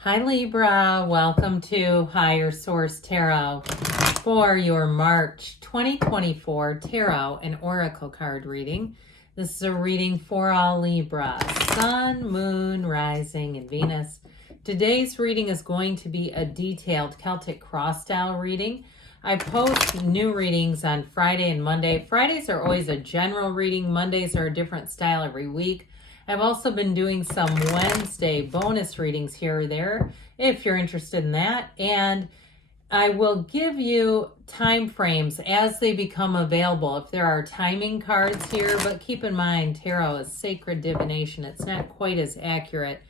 Hi Libra, welcome to Higher Source Tarot for your March 2024 Tarot and Oracle card reading. This is a reading for all Libra, Sun, Moon, Rising, and Venus. Today's reading is going to be a detailed Celtic cross style reading. I post new readings on Friday and Monday. Fridays are always a general reading. Mondays are a different style every week. I've also been doing some Wednesday bonus readings here or there if you're interested in that. And I will give you time frames as they become available if there are timing cards here. But keep in mind, tarot is sacred divination. It's not quite as accurate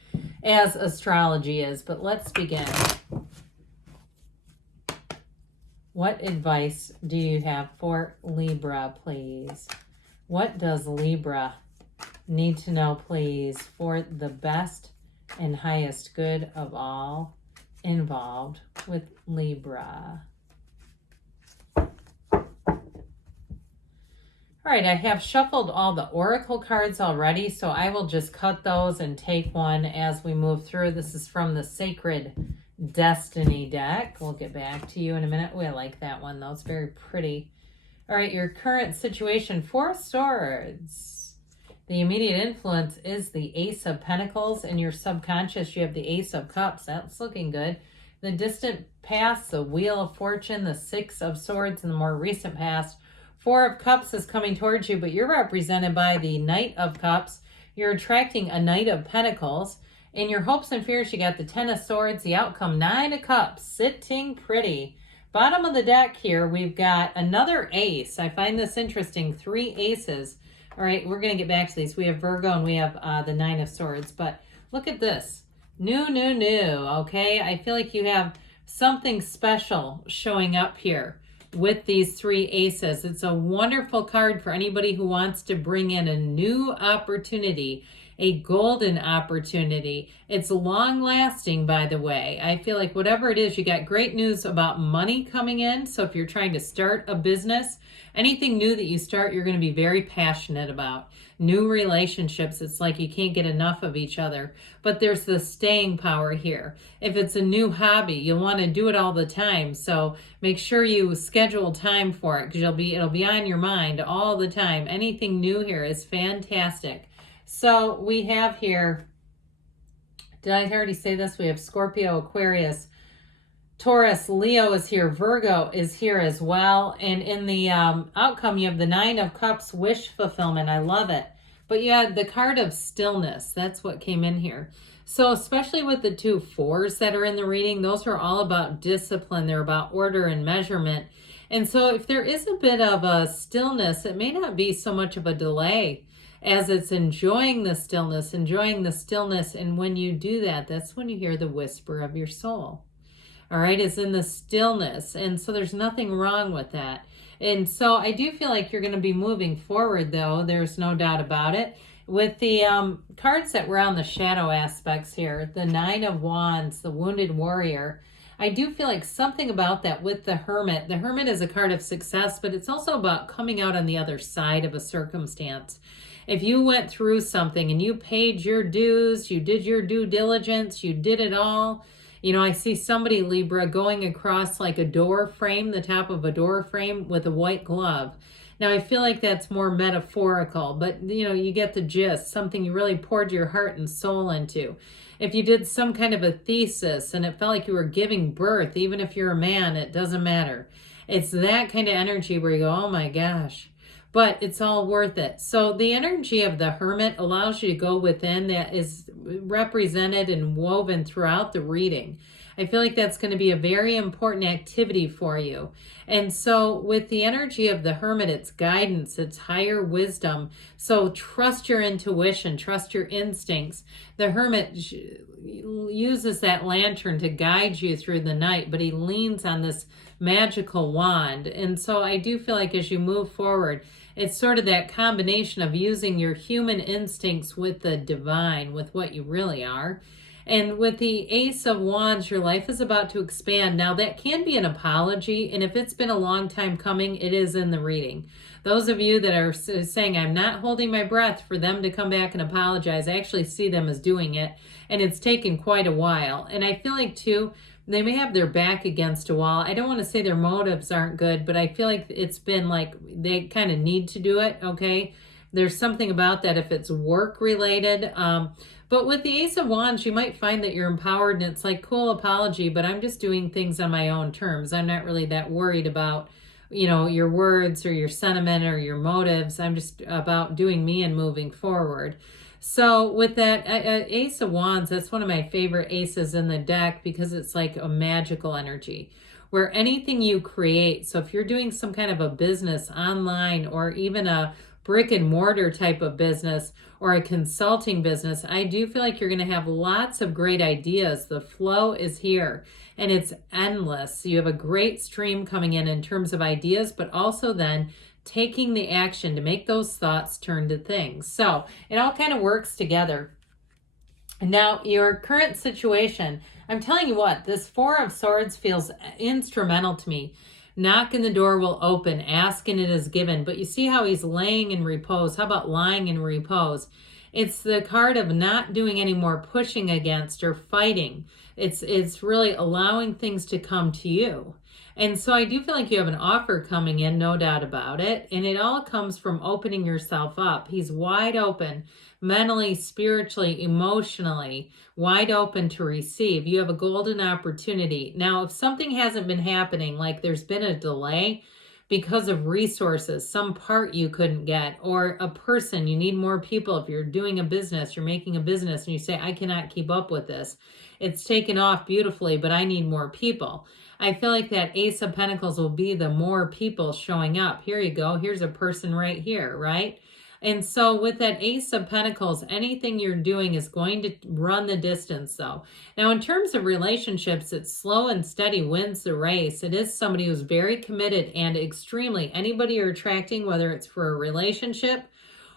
as astrology is. But let's begin. What advice do you have for Libra, please? What does Libra need to know, please, for the best and highest good of all involved with Libra? All right, I have shuffled all the oracle cards already, so I will just cut those and take one as we move through. This is from the Sacred Destiny deck. We'll get back to you in a minute. Oh, I like that one, though. It's very pretty. All right, your current situation, 4 swords. The immediate influence is the Ace of Pentacles. In your subconscious, you have the Ace of Cups. That's looking good. The distant past, the Wheel of Fortune, the 6 of Swords, and the more recent past, 4 of Cups is coming towards you, but you're represented by the Knight of Cups. You're attracting a Knight of Pentacles. In your hopes and fears, you got the 10 of Swords, the outcome, 9 of Cups, sitting pretty. Bottom of the deck here, we've got another ace. I find this interesting, 3 aces. All right, we're going to get back to these. We have Virgo and we have the 9 of Swords. But look at this. New, okay? I feel like you have something special showing up here with these 3 aces. It's a wonderful card for anybody who wants to bring in a new opportunity, a golden opportunity. It's long lasting, by the way. I feel like whatever it is, you got great news about money coming in. So if you're trying to start a business, anything new that you start, you're going to be very passionate about. New relationships, it's like you can't get enough of each other. But there's the staying power here. If it's a new hobby, you'll want to do it all the time. So make sure you schedule time for it because it'll be on your mind all the time. Anything new here is fantastic. So we have here, did I already say this? We have Scorpio, Aquarius, Taurus, Leo is here, Virgo is here as well. And in the outcome, you have the 9 of Cups, wish fulfillment. I love it. But you had the card of stillness. That's what came in here. So especially with the 2 4s that are in the reading, those are all about discipline. They're about order and measurement. And so if there is a bit of a stillness, it may not be so much of a delay as it's enjoying the stillness. And when you do that, that's when you hear the whisper of your soul. All right, it's in the stillness. And so there's nothing wrong with that. And so I do feel like you're going to be moving forward, though. There's no doubt about it. With the cards that were on the shadow aspects here, the 9 of Wands, the Wounded Warrior, I do feel like something about that with the Hermit. The Hermit is a card of success, but it's also about coming out on the other side of a circumstance. If you went through something and you paid your dues, you did your due diligence, you did it all. You know, I see somebody, Libra, going across like a door frame, the top of a door frame with a white glove. Now, I feel like that's more metaphorical, but, you know, you get the gist, something you really poured your heart and soul into. If you did some kind of a thesis and it felt like you were giving birth, even if you're a man, it doesn't matter. It's that kind of energy where you go, oh my gosh. But it's all worth it. So the energy of the Hermit allows you to go within. That is represented and woven throughout the reading. I feel like that's going to be a very important activity for you. And so with the energy of the Hermit, it's guidance, it's higher wisdom. So trust your intuition, trust your instincts. The Hermit uses that lantern to guide you through the night, but he leans on this magical wand. And so I do feel like as you move forward, it's sort of that combination of using your human instincts with the divine, with what you really are. And with the Ace of Wands, your life is about to expand. Now, that can be an apology, and if it's been a long time coming, it is in the reading. Those of you that are saying, I'm not holding my breath for them to come back and apologize, I actually see them as doing it, and it's taken quite a while. And I feel like, too, they may have their back against a wall. I don't want to say their motives aren't good, but I feel like it's been like they kind of need to do it, okay? There's something about that if it's work related. But with the Ace of Wands, you might find that you're empowered and it's like, cool, apology, but I'm just doing things on my own terms. I'm not really that worried about, you know, your words or your sentiment or your motives. I'm just about doing me and moving forward. So with that Ace of Wands, that's one of my favorite aces in the deck because it's like a magical energy where anything you create, so if you're doing some kind of a business online or even a brick and mortar type of business or a consulting business, I do feel like you're going to have lots of great ideas. The flow is here and it's endless. You have a great stream coming in terms of ideas, but also then taking the action to make those thoughts turn to things. So it all kind of works together. Now, your current situation, I'm telling you what, this Four of Swords feels instrumental to me. Knock and the door will open. Ask and it is given. But you see how he's laying in repose. How about lying in repose? It's the card of not doing any more pushing against or fighting. It's really allowing things to come to you. And so I do feel like you have an offer coming in, no doubt about it. And it all comes from opening yourself up. He's wide open, mentally, spiritually, emotionally, wide open to receive. You have a golden opportunity. Now, if something hasn't been happening, like there's been a delay because of resources, some part you couldn't get, or a person, you need more people. If you're doing a business, you're making a business and you say, I cannot keep up with this. It's taken off beautifully, but I need more people. I feel like that Ace of Pentacles will be the more people showing up. Here you go. Here's a person right here, right? And so with that Ace of Pentacles, anything you're doing is going to run the distance though. Now in terms of relationships, it's slow and steady wins the race. It is somebody who's very committed and extremely, anybody you're attracting, whether it's for a relationship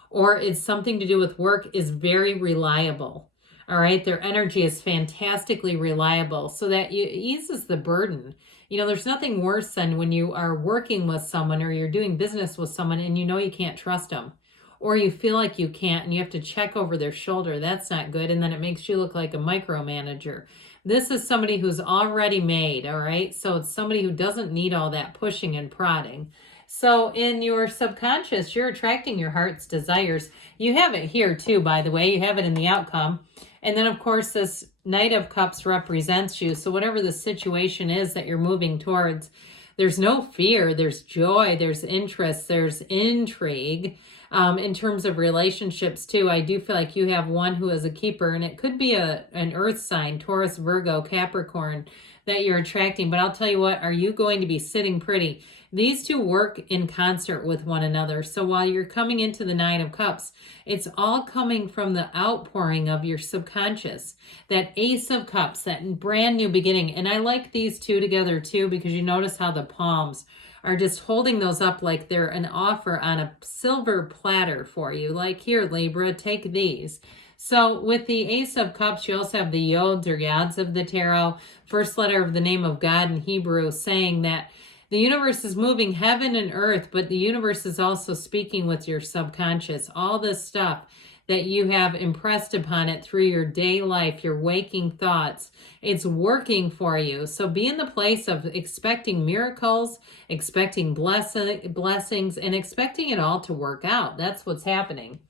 or it's something to do with work, is very reliable. All right, their energy is fantastically reliable, so that it eases the burden. You know, there's nothing worse than when you are working with someone or you're doing business with someone and you know you can't trust them, or you feel like you can't and you have to check over their shoulder. That's not good, and then it makes you look like a micromanager. This is somebody who's already made, all right? So it's somebody who doesn't need all that pushing and prodding. So in your subconscious, you're attracting your heart's desires. You have it here too, by the way. You have it in the outcome. And then, of course, this Knight of Cups represents you. So whatever the situation is that you're moving towards, there's no fear, there's joy, there's interest, there's intrigue. In terms of relationships, too, I do feel like you have one who is a keeper, and it could be an earth sign, Taurus, Virgo, Capricorn, that you're attracting. But I'll tell you what, are you going to be sitting pretty? These two work in concert with one another. So while you're coming into the Nine of Cups, it's all coming from the outpouring of your subconscious. That Ace of Cups, that brand new beginning. And I like these two together too, because you notice how the palms are just holding those up like they're an offer on a silver platter for you. Like, here, Libra, take these. So with the Ace of Cups, you also have the Yods or Yads of the tarot, first letter of the name of God in Hebrew, saying that the universe is moving heaven and earth, but the universe is also speaking with your subconscious. All this stuff that you have impressed upon it through your day life, your waking thoughts, it's working for you. So be in the place of expecting miracles, expecting blessings, and expecting it all to work out. That's what's happening.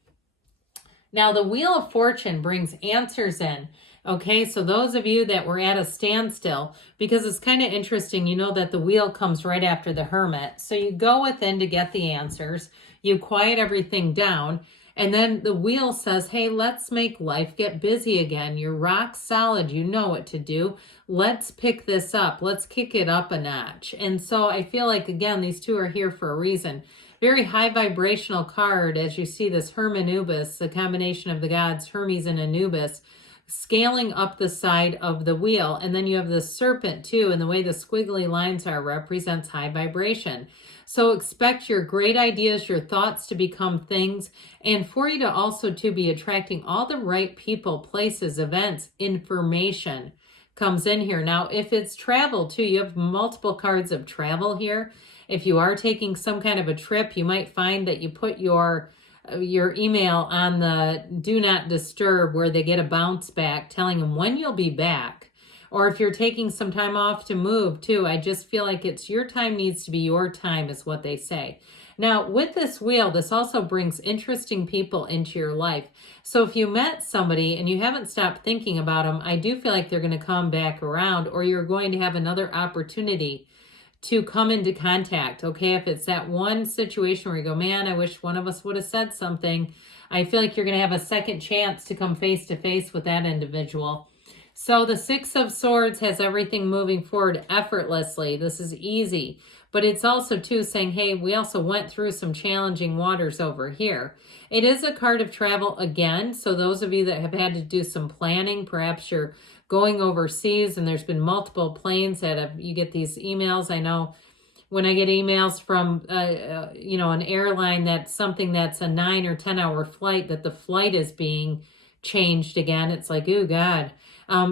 Now, the Wheel of Fortune brings answers in. Okay, so those of you that were at a standstill, because it's kind of interesting, you know that the wheel comes right after the Hermit. So you go within to get the answers, you quiet everything down, and then the wheel says, hey, let's make life get busy again. You're rock solid, you know what to do. Let's pick this up, let's kick it up a notch. And so I feel like, again, these two are here for a reason. Very high vibrational card, as you see this Hermanubis, the combination of the gods, Hermes and Anubis, scaling up the side of the wheel. And then you have the serpent too, and the way the squiggly lines are represents high vibration. So expect your great ideas, your thoughts to become things, and for you to also to be attracting all the right people, places, events, information comes in here. Now, if it's travel too, you have multiple cards of travel here. If you are taking some kind of a trip, you might find that you put your email on the do not disturb, where they get a bounce back telling them when you'll be back. Or if you're taking some time off to move too, I just feel like it's your time needs to be your time, is what they say. Now, with this wheel, this also brings interesting people into your life. So if you met somebody and you haven't stopped thinking about them, I do feel like they're going to come back around, or you're going to have another opportunity to come into contact, okay? If it's that one situation where you go, man, I wish one of us would have said something, I feel like you're going to have a second chance to come face to face with that individual. So the Six of Swords has everything moving forward effortlessly. This is easy. But it's also, too, saying, hey, we also went through some challenging waters over here. It is a card of travel again. So those of you that have had to do some planning, perhaps you're going overseas and there's been multiple planes that have, you get these emails. I know when I get emails from, an airline that's something that's a 9 or 10 hour flight, that the flight is being changed again. It's like, oh God.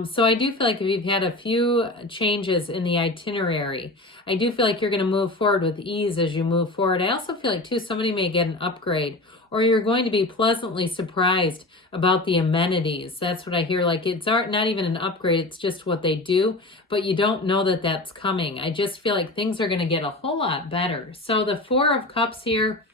So I do feel like if you've had a few changes in the itinerary, I do feel like you're going to move forward with ease as you move forward. I also feel like too, somebody may get an upgrade, or you're going to be pleasantly surprised about the amenities. That's what I hear. Like it's not even an upgrade. It's just what they do, but you don't know that that's coming. I just feel like things are going to get a whole lot better. So the Four of Cups here,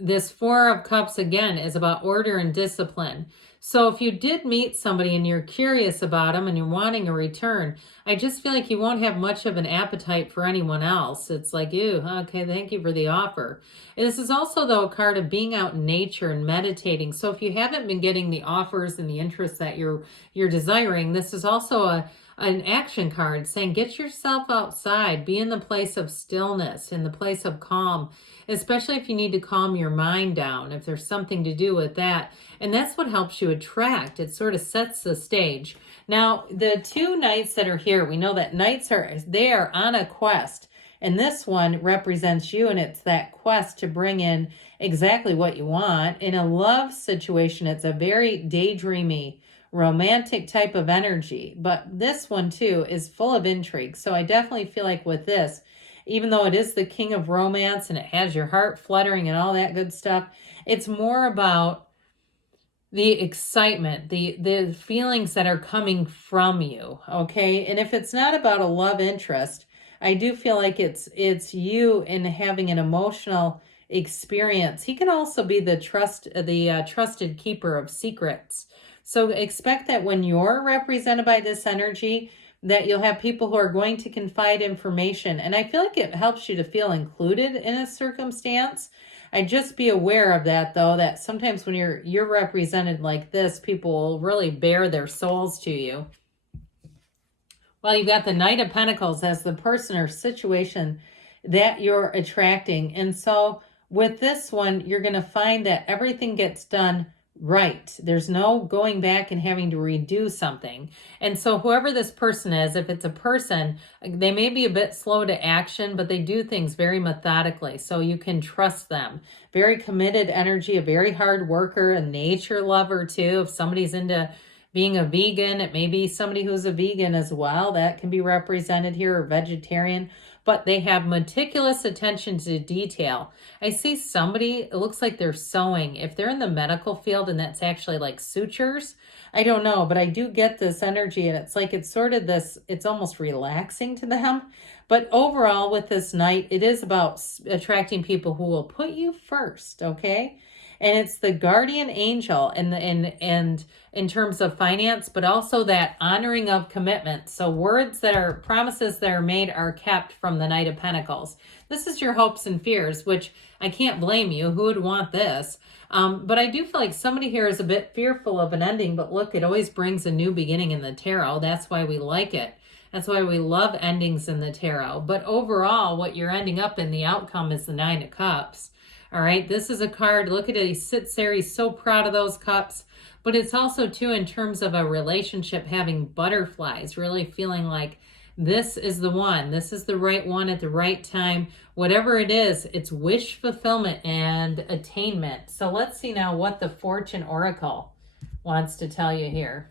this Four of Cups again is about order and discipline. So if you did meet somebody and you're curious about them and you're wanting a return, I just feel like you won't have much of an appetite for anyone else. It's like, ew, okay, thank you for the offer. And this is also, though, a card of being out in nature and meditating. So if you haven't been getting the offers and the interests that you're desiring, this is also an action card saying get yourself outside, be in the place of stillness, in the place of calm, especially if you need to calm your mind down, if there's something to do with that. And that's what helps you attract. It sort of sets the stage. Now, the two knights that are here, we know that knights they are on a quest. And this one represents you, and it's that quest to bring in exactly what you want. In a love situation, it's a very daydreamy, romantic type of energy. But this one, too, is full of intrigue. So I definitely feel like with this, even though it is the King of Romance and it has your heart fluttering and all that good stuff, it's more about the excitement, the feelings that are coming from you, okay? And if it's not about a love interest, I do feel like it's you in having an emotional experience. He can also be the trusted keeper of secrets. So expect that when you're represented by this energy, that you'll have people who are going to confide information. And I feel like it helps you to feel included in a circumstance. I just be aware of that, though, that sometimes when you're represented like this, people will really bare their souls to you. Well, you've got the Knight of Pentacles as the person or situation that you're attracting. And so with this one, you're going to find that everything gets done right. There's no going back and having to redo something. And so whoever this person is, if it's a person, they may be a bit slow to action, but they do things very methodically. So you can trust them. Very committed energy, a very hard worker, a nature lover too. If somebody's into being a vegan, it may be somebody who's a vegan as well. That can be represented here, or vegetarian. But they have meticulous attention to detail. I see somebody, it looks like they're sewing. If they're in the medical field and that's actually like sutures, I don't know, but I do get this energy, and it's like it's sort of this, it's almost relaxing to them. But overall with this Knight, it is about attracting people who will put you first, okay? And it's the guardian angel and in terms of finance, but also that honoring of commitment. So words that are promises that are made are kept from the Knight of Pentacles. This is your hopes and fears, which I can't blame you. Who would want this? But I do feel like somebody here is a bit fearful of an ending, but look, it always brings a new beginning in the tarot. That's why we like it. That's why we love endings in the tarot. But overall, what you're ending up in, the outcome is the Nine of Cups. All right, this is a card. Look at it. He sits there. He's so proud of those cups. But it's also too in terms of a relationship having butterflies, really feeling like this is the one. This is the right one at the right time. Whatever it is, it's wish fulfillment and attainment. So let's see now what the Fortune Oracle wants to tell you here.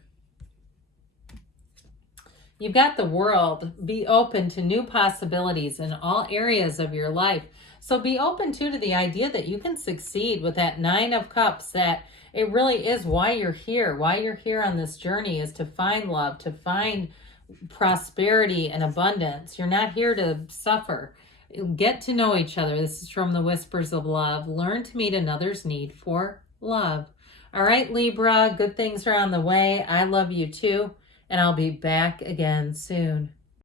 You've got the World. Be open to new possibilities in all areas of your life. So be open too to the idea that you can succeed with that Nine of Cups, that it really is why you're here. Why you're here on this journey is to find love, to find prosperity and abundance. You're not here to suffer. Get to know each other. This is from the Whispers of Love. Learn to meet another's need for love. All right, Libra, good things are on the way. I love you too, and I'll be back again soon.